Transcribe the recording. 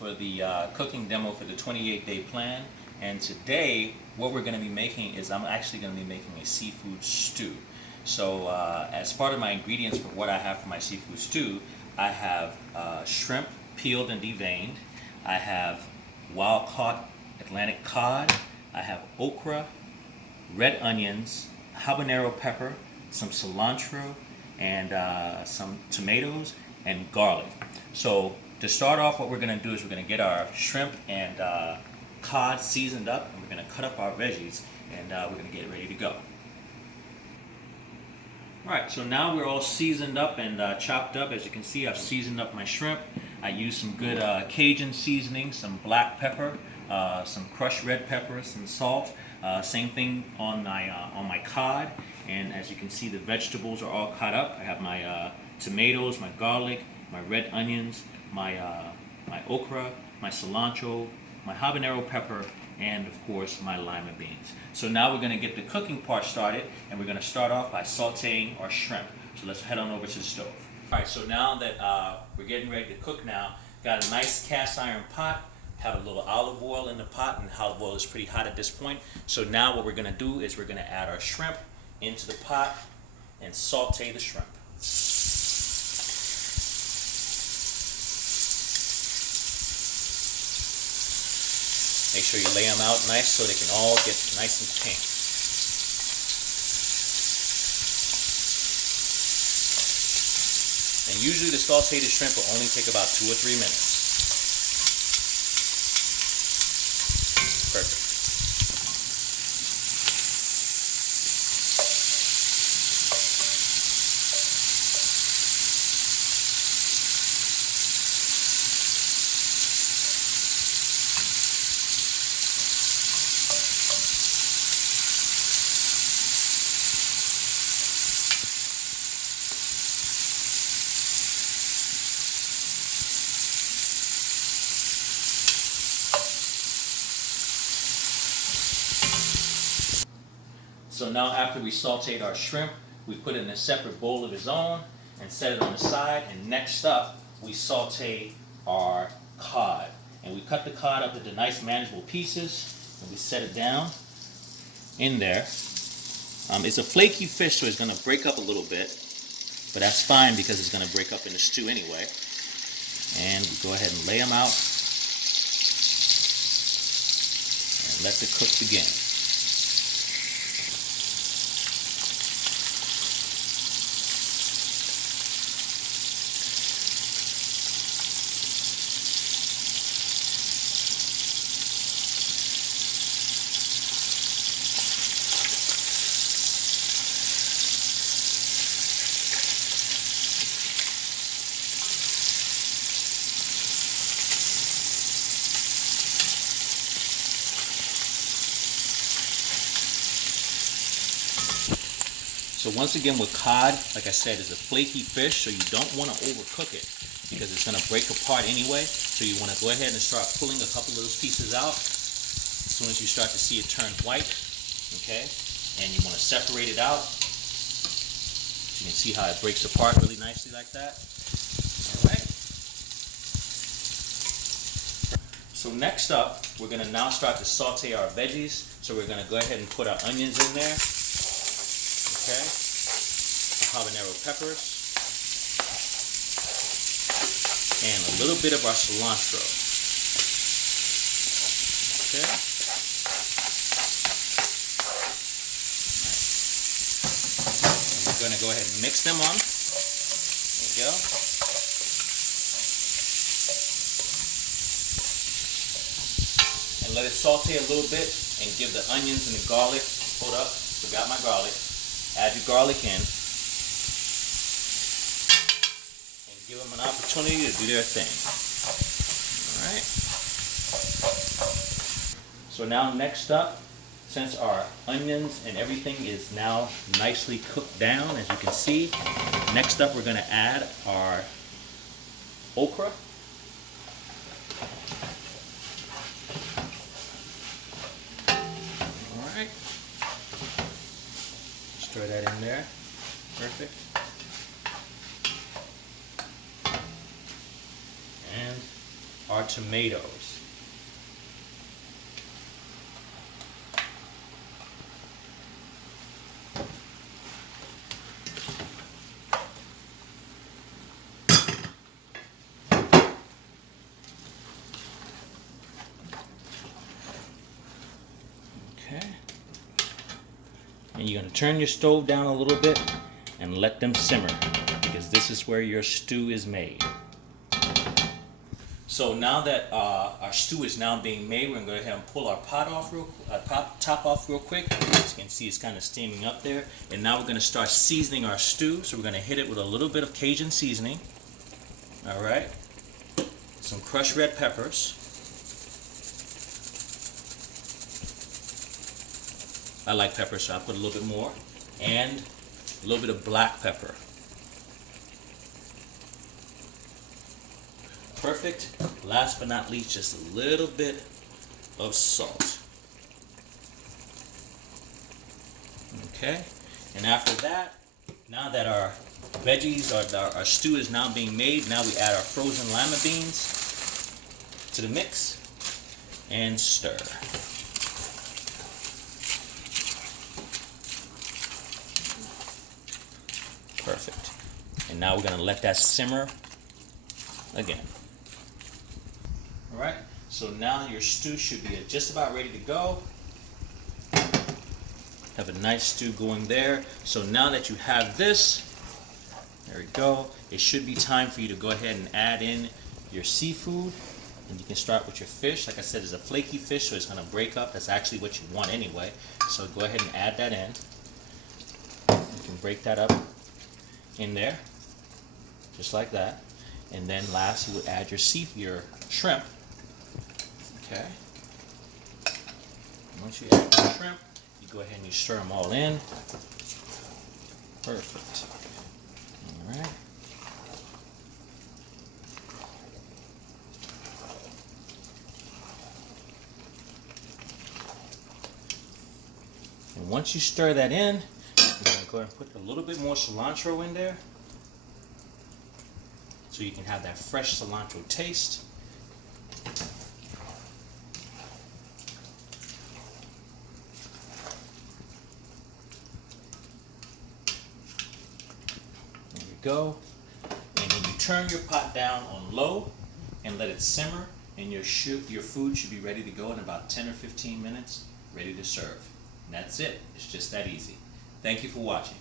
for the cooking demo for the 28-day plan. And today, what we're going to be making is I'm actually going to be making a seafood stew. So as part of my ingredients for what I have for my seafood stew, I have shrimp peeled and deveined. I have wild-caught Atlantic cod. I have okra, red onions, habanero pepper, some cilantro, and some tomatoes and garlic. So to start off, what we're going to do is we're going to get our shrimp and cod seasoned up, and we're going to cut up our veggies, and we're going to get ready to go. Alright, so now we're all seasoned up and chopped up. As you can see, I've seasoned up my shrimp. I used some good Cajun seasoning, some black pepper, some crushed red pepper, some salt. Same thing on my cod. And as you can see, the vegetables are all cut up. I have my tomatoes, my garlic, my red onions, my okra, my cilantro, my habanero pepper, and of course my lima beans. So now we're going to get the cooking part started, and we're going to start off by sauteing our shrimp. So let's head on over to the stove. Alright, so now that we're getting ready to cook now, got a nice cast iron pot, have a little olive oil in the pot, and olive oil is pretty hot at this point. So now what we're going to do is we're going to add our shrimp into the pot and saute the shrimp. Make sure you lay them out nice so they can all get nice and pink. And usually the sauteed shrimp will only take about 2 or 3 minutes. Perfect. So now after we sauteed our shrimp, we put it in a separate bowl of its own and set it on the side. And next up, we saute our cod. And we cut the cod up into nice manageable pieces, and we set it down in there. It's a flaky fish, so it's going to break up a little bit, but that's fine because it's going to break up in the stew anyway. And we go ahead and lay them out and let the cook begin. So once again with cod, like I said, is a flaky fish, so you don't want to overcook it because it's going to break apart anyway. So you want to go ahead and start pulling a couple of those pieces out as soon as you start to see it turn white, okay? And you want to separate it out. So you can see how it breaks apart really nicely like that. All right. So next up, we're going to now start to saute our veggies. So we're going to go ahead and put our onions in there. Okay, habanero peppers, and a little bit of our cilantro. Okay. And we're going to go ahead and mix them on. There we go. And let it saute a little bit and give the onions and the garlic. Hold up, forgot my garlic. Add your garlic in and give them an opportunity to do their thing. Alright. So now next up, since our onions and everything is now nicely cooked down, as you can see, next up we're going to add our okra. Alright. Throw that in there. Perfect. And our our tomatoes. Okay. And you're going to turn your stove down a little bit and let them simmer, because this is where your stew is made. So now that our stew is now being made, we're going to go ahead and pull our pot off top off real quick. As you can see, it's kind of steaming up there. And now we're going to start seasoning our stew. So we're going to hit it with a little bit of Cajun seasoning. All right. Some crushed red peppers. I like pepper, so I put a little bit more. And a little bit of black pepper. Perfect. Last but not least, just a little bit of salt. Okay. And after that, now that our veggies, our stew is now being made, now we add our frozen lima beans to the mix and stir. Perfect. And now we're going to let that simmer again. Alright, so now your stew should be just about ready to go. Have a nice stew going there. So now that you have this, there we go, it should be time for you to go ahead and add in your seafood. And you can start with your fish. Like I said, it's a flaky fish, so it's going to break up. That's actually what you want anyway. So go ahead and add that in. You can break that up in there, just like that. And then last, you would add your shrimp. Okay. Once you add your shrimp, you go ahead and you stir them all in. Perfect. All right. And once you stir that in, you're going to go ahead and put a little bit more cilantro in there, so you can have that fresh cilantro taste. There you go. And then you turn your pot down on low and let it simmer, and your food should be ready to go in about 10 or 15 minutes, ready to serve. And that's it. It's just that easy. Thank you for watching.